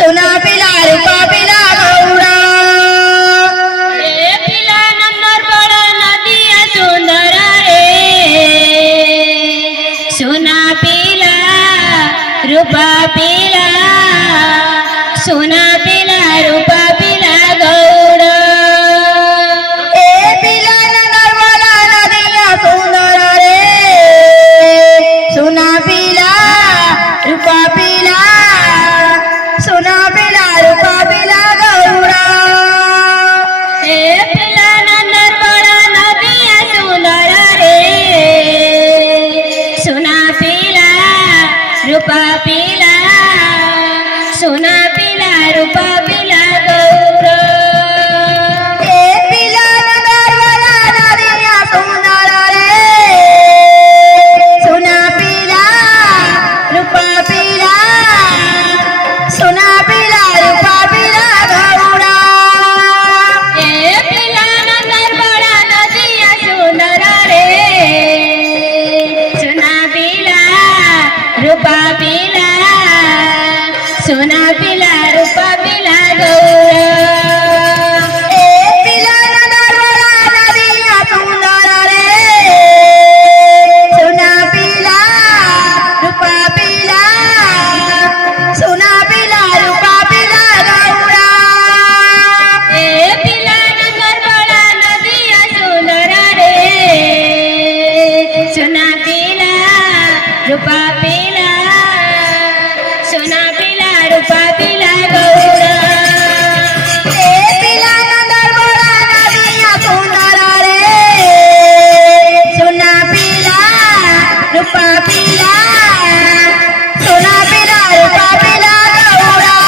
सोना पिला रूपा पिला गौरा ए पिला नंबर बड़ा नदिया सुंदर रे सोना पिला रूपा पिला सोना पिला रूपा पिला गौरा ए पिला नर्मदा नदिया सुंदर रे सोना पिला रूपा पिला सोना पिला रूपा पिला गौरा ए पिला नंदर बड़ा नदिया सुंदर रे सोना पिला रूपा पिला सोना पिला रूपा पिला गौरा ए पिला नर्मदा नदिया सुंदर रे सोना पिला रूपा पिला सोना पिला रूपा पिला गौरा ए पिला नंदर बड़ा नदिया सुंदर रे सोना पिला रूपा पिला सोना पिला रूपा पिला गौरा ए पिला नर्मदा नदिया सुंदर रे सोना पिला रूपा पिला सोना पिला रूपा पिला गौरा ए पिला नंदर बड़ा नदिया सुंदर रे सोना पिला रूपा पिला सोना पिला रूपा पिला गौरा ए पिला नर्मदा नदिया सुंदर रे सोना पिला रूपा पिला सोना पिला रूपा पिला गौरा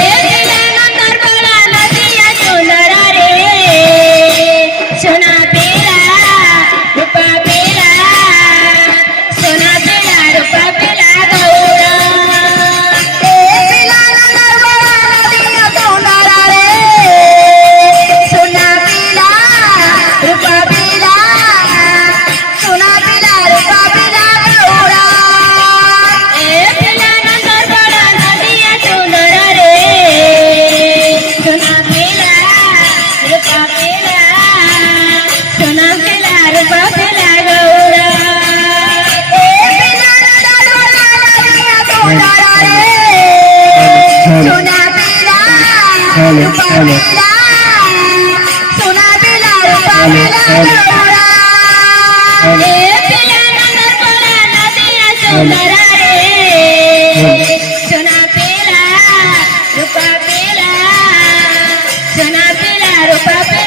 ए पिला नंदर बड़ा नदिया सुंदर रे सोना पिला रूपा पिला सोना पिला रूपा पिला गौरा ए पिला नर्मदा नदिया सुंदर रे सोना पिला रूपा पिला सोना पिला रूपा पिला गौरा ए पिला नंदर बड़ा नदिया सुंदर रे सोना पिला रूपा पिला सोना पिला रूपा पिला गौरा ए पिला नर्मदा नदिया सुंदर रे सोना पिला रूपा पिला सोना पिला रूपा पिला गौरा ए पिला नंदर बड़ा नदिया सुंदर रे सोना पिला रूपा पिला सोना पिला रूपा पिला